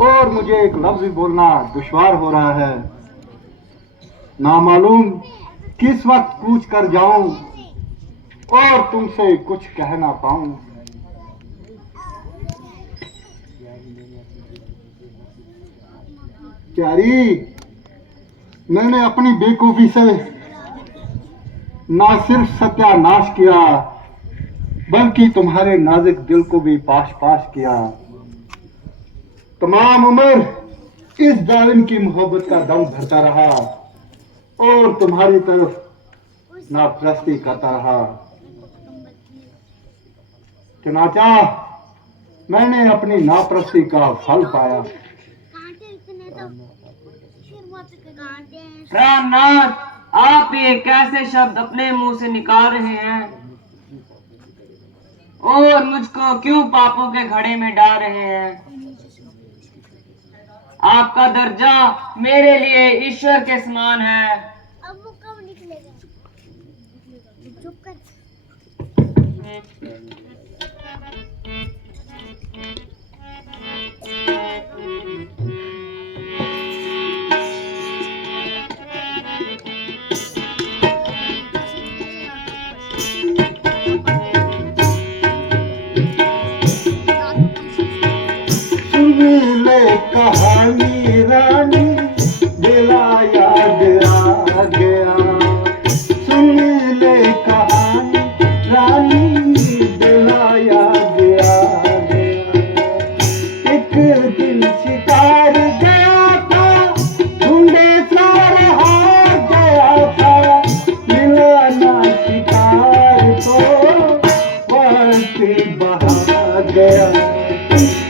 और मुझे एक लफ्ज भी बोलना दुश्वार हो रहा है। ना मालूम किस वक्त कूच कर जाऊं और तुमसे कुछ कह ना पाऊं। प्यारी, मैंने अपनी बेवकूफी से ना सिर्फ सत्यानाश किया बल्कि तुम्हारे नाजुक दिल को भी पाश पाश किया। तमाम उम्र इस जालिम की मोहब्बत का दम भरता रहा और तुम्हारी तरफ नापरस्ती करता रहा। चनाचा मैंने अपनी नापरस्ती का फल पाया। रामनाथ, आप ये कैसे शब्द अपने मुंह से निकाल रहे हैं और मुझको क्यों पापों के घड़े में डाल रहे हैं? आपका दर्जा मेरे लिए ईश्वर के समान है। अब वो कब निकलेगा? चुप कर। कहानी रानी दिला याद आ गया। सुन ले कहानी रानी दिला याद आ गया। एक दिन शिकार गया था, ढूंढे सार हार गया था। मिला ना शिकार तो वक्त बहा गया।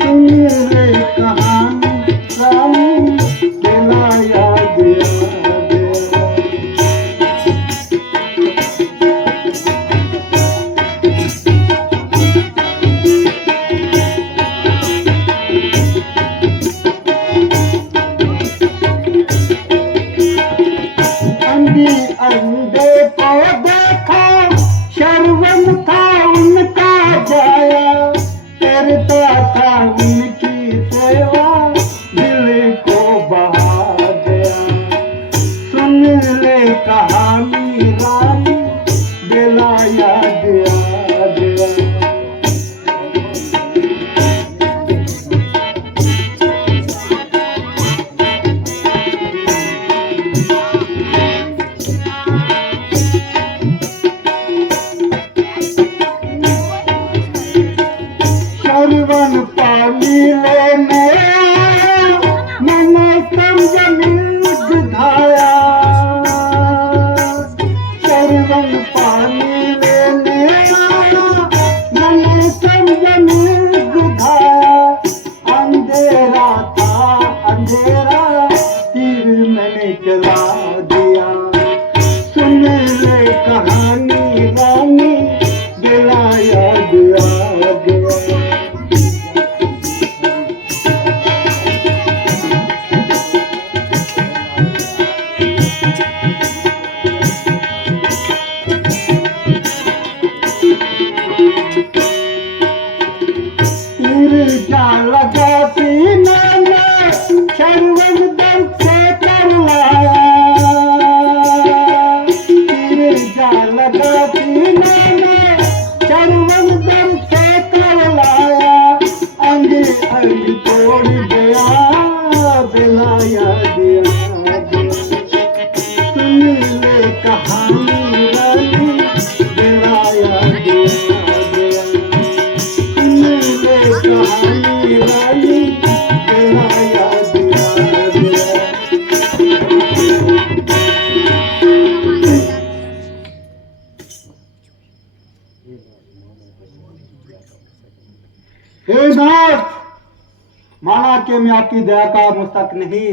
सुन ले कहानी रानी दिला याद आ गया। अंधी अंधे को देखा, शर्वम था उनका जाया। करता था उनकी सेवा, दिल को बहा गया। सुन ले कहानी रानी दिला याद आ गया। शरवन पानी लेने मैंने समझ धाया। शरवन पानी लेने मैंने समझ धाया। अंधेरा था अंधेरा, तीर मैंने चला दिया। सुन ले कहानी रानी दिला याद आ गया। तीर जा लगा सीने में, शर्वण दर्द से कर लाया। तीर जा लगा सीने में, शर्वण दर्द से कर लाया। अंग अंग तोड़ गया, दिला याद आ गया। सुन ले कहानी रानी दिला याद आ गया। सुन ले कहानी रानी दिला याद आ गया। हे नाथ, माना कि मैं आपकी दया का मुस्तक नहीं,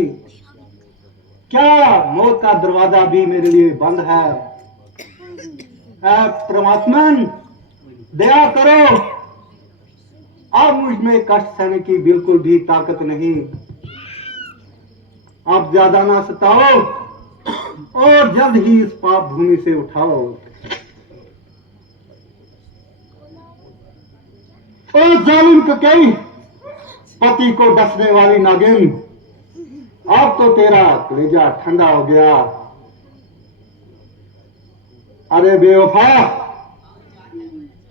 क्या मौत का दरवाजा भी मेरे लिए बंद है? परमात्मन दया करो, अब मुझ में कष्ट सहने की बिल्कुल भी ताकत नहीं। आप ज्यादा ना सताओ और जल्द ही इस पाप भूमि से उठाओ। ओ जालिम ककई, पति को डसने वाली नागिन, अब तो तेरा कलेजा ठंडा हो गया। अरे बेवफा,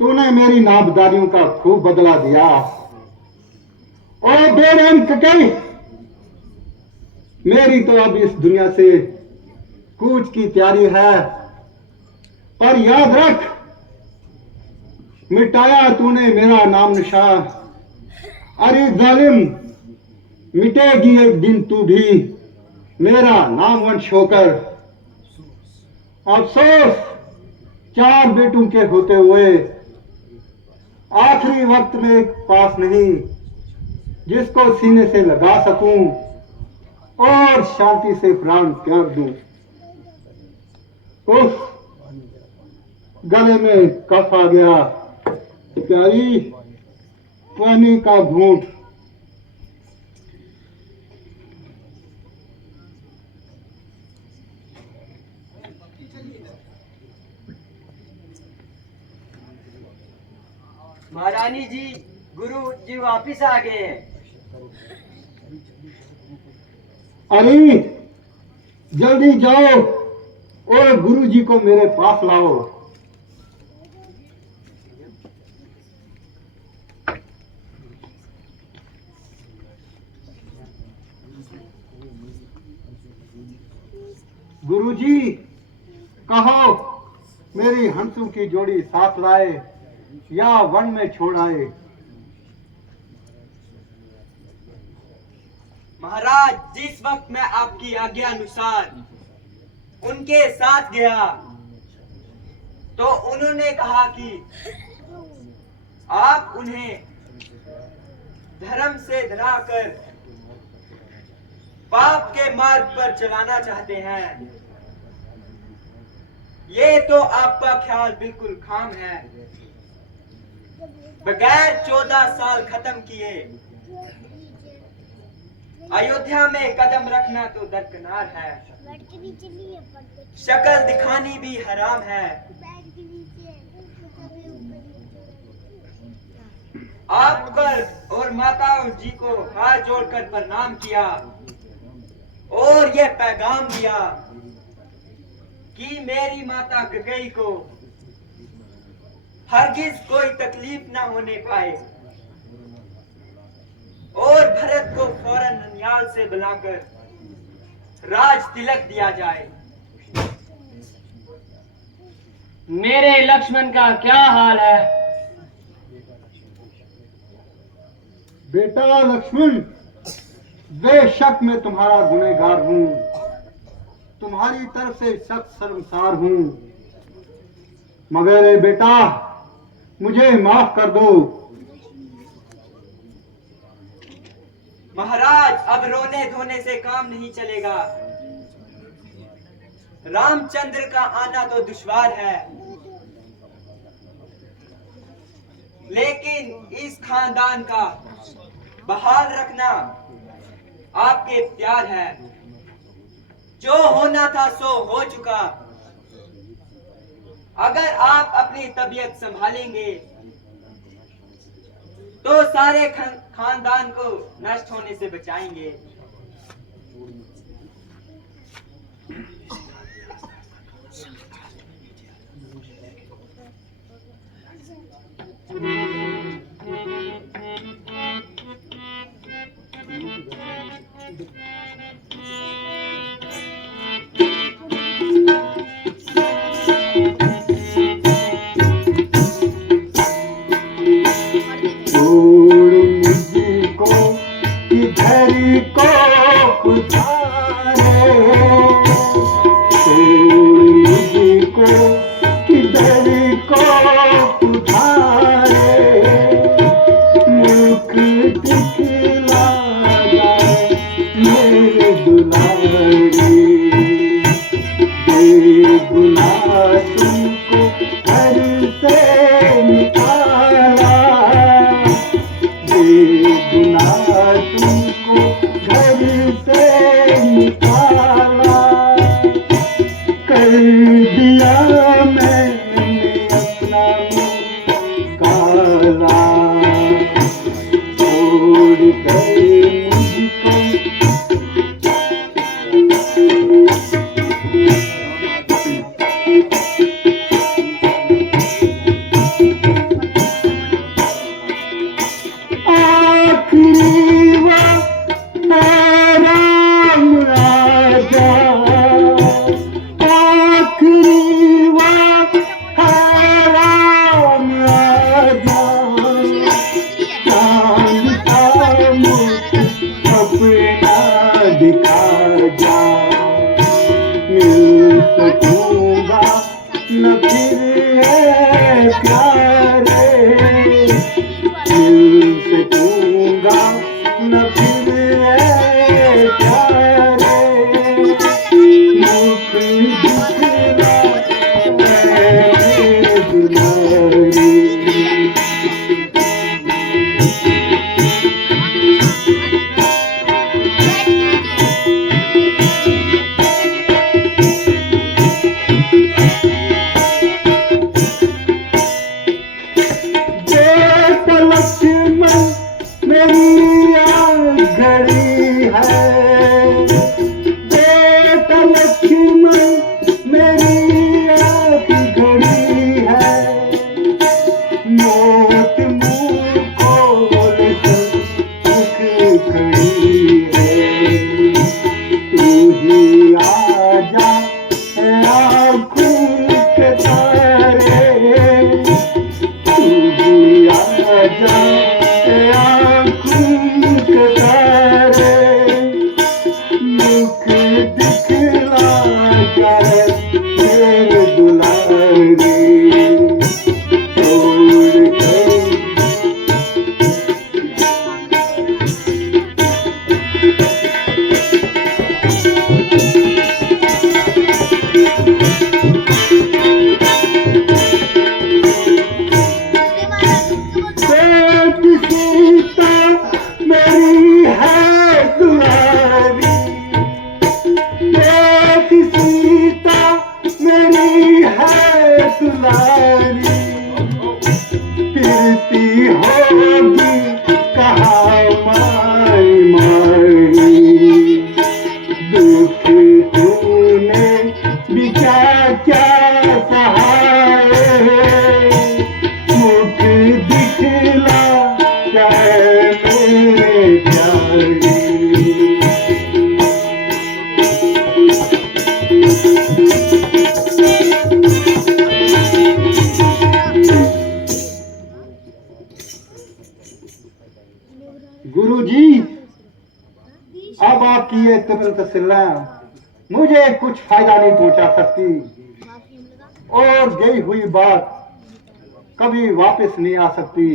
तूने मेरी नाबदारियों का खूब बदला दिया। ओ बेरहम ककई, मेरी तो अब इस दुनिया से कूच की तैयारी है। पर याद रख, मिटाया तूने मेरा नाम निशान। अरे जालिम, मिटेगी एक दिन तू भी मेरा नाम वंश होकर। अफसोस, 4 बेटों के होते हुए आखिरी वक्त में एक पास नहीं जिसको सीने से लगा सकूं और शांति से प्राण त्याग दूं। उफ, गले में कफ आ गया। प्यारी, पानी का घूंट। महारानी जी, गुरु जी वापिस आ गए हैं। अरे जल्दी जाओ और गुरु जी को मेरे पास लाओ। गुरुजी, कहो मेरी हंसों की जोड़ी साथ लाए या वन में छोड़ आए। महाराज, जिस वक्त मैं आपकी आज्ञा अनुसार उनके साथ गया तो उन्होंने कहा कि आप उन्हें धर्म से धराकर पाप के मार्ग पर चलाना चाहते हैं। ये तो आपका ख्याल बिल्कुल खाम है। बगैर 14 साल खत्म किए अयोध्या में कदम रखना तो दरकिनार है। शक्ल दिखानी भी हराम है। आप पर और माता जी को हाथ जोड़कर प्रणाम किया और यह पैगाम दिया कि मेरी माता ककई को हरगिज कोई तकलीफ ना होने पाए और भरत को फौरन ननियाल से बुलाकर राज तिलक दिया जाए। मेरे लक्ष्मण का क्या हाल है? बेटा लक्ष्मण, बेशक मैं तुम्हारा गुनहगार हूं, तुम्हारी तरफ से सख्त शर्मसार हूं, मगर ए बेटा मुझे माफ कर दो। महाराज, अब रोने धोने से काम नहीं चलेगा। रामचंद्र का आना तो दुश्वार है, लेकिन इस खानदान का बहाल रखना आपके प्यार है। जो होना था सो हो चुका। अगर आप अपनी तबीयत संभालेंगे तो सारे खानदान को नष्ट होने से बचाएंगे। तुमको घर अपना दिखा जा, मिल सकूंगा न फिर है प्यारे, मिल सकूंगा न फिर है प्यारे, मुख दिखला है दुलारी। गुरुजी, अब आपकी ये तबल तसल्ला मुझे कुछ फायदा नहीं पहुंचा सकती, और गई हुई बात कभी वापस नहीं आ सकती।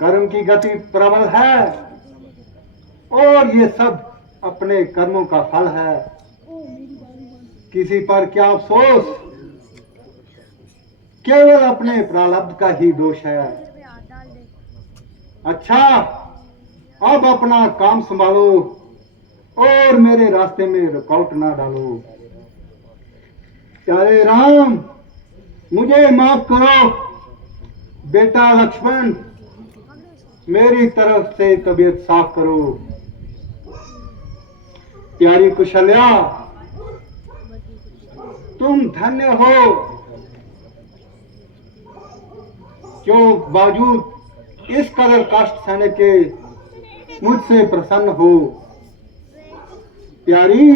कर्म की गति प्रबल है, और ये सब अपने कर्मों का फल है। किसी पर क्या अफसोस, केवल अपने प्रारब्ध का ही दोष है। अच्छा, अब अपना काम संभालो और मेरे रास्ते में रुकावट ना डालो। प्यारे राम, मुझे माफ करो। बेटा लक्ष्मण, मेरी तरफ से तबीयत साफ करो। प्यारी कुशल्या, तुम धन्य हो, क्यों बावजूद इस कदर कष्ट सहने के मुझसे प्रसन्न हो। प्यारी,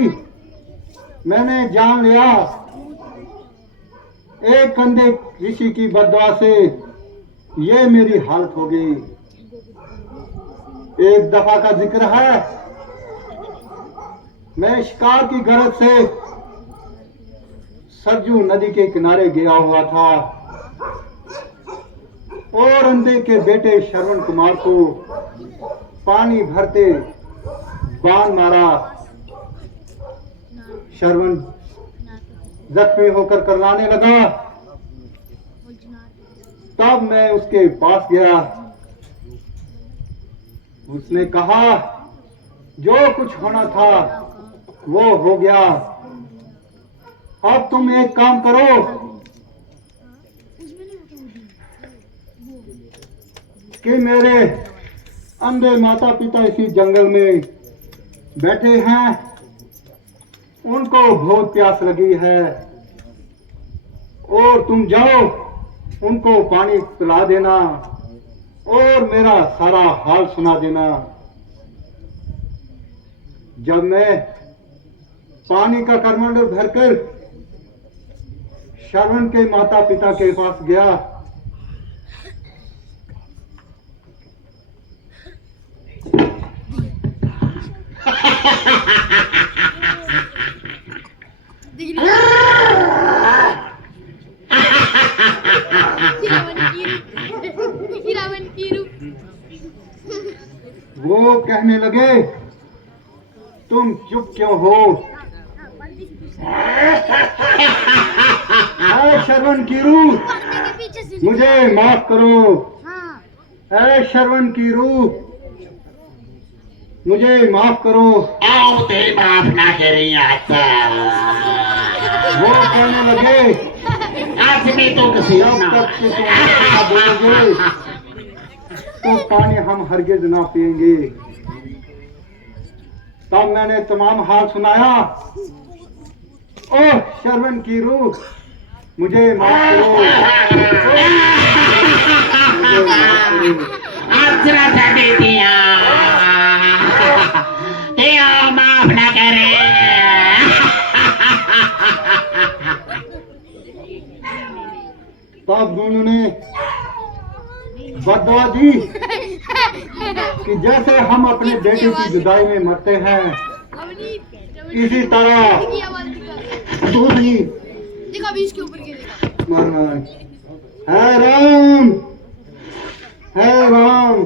मैंने जान लिया, एक अंधे ऋषि की बददुआ से ये मेरी हालत हो गई। एक दफा का जिक्र है, मैं शिकार की गरज से सरजू नदी के किनारे गया हुआ था, और अंधे के बेटे श्रवण कुमार को पानी भरते बाण मारा। श्रवण जख्मी होकर करलाने लगा। तब मैं उसके पास गया। उसने कहा, जो कुछ होना था वो हो गया। अब तुम एक काम करो कि मेरे अंधे माता पिता इसी जंगल में बैठे हैं, उनको बहुत प्यास लगी है, और तुम जाओ उनको पानी पिला देना और मेरा सारा हाल सुना देना। जब मैं पानी का करमंडल भरकर श्रवण के माता पिता के पास गया, वो कहने लगे तुम चुप क्यों हो? ऐ श्रवण की रूह, पीछे से मुझे माफ करो। हाँ ऐ श्रवण की रूह, मुझे माफ करो। आओ ते माफ ना करी आता वो कहने लगे आज मैं तो किसी जब ना तक कि तुम ना बोलोगे तो पानी हम हरगिज ना पिएंगे। तब मैंने तमाम हाल सुनाया। ओह श्रवण की रूह, मुझे माफ करो। मुझे माफ करो। आचरा दे दिया ते आओ माफ ना करे तब उन्होंने बददुआ दी कि जैसे हम अपने बेटे की जुदाई में मरते हैं इसी तरह तू भी देखा अभी इसके ऊपर गिरेगा। मरना है। राम है राम।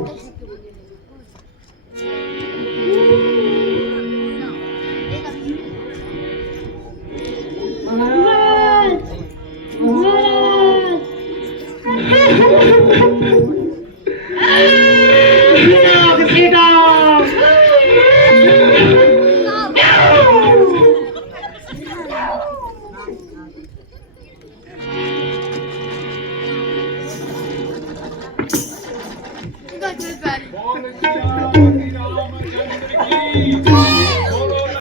देखा चल पैर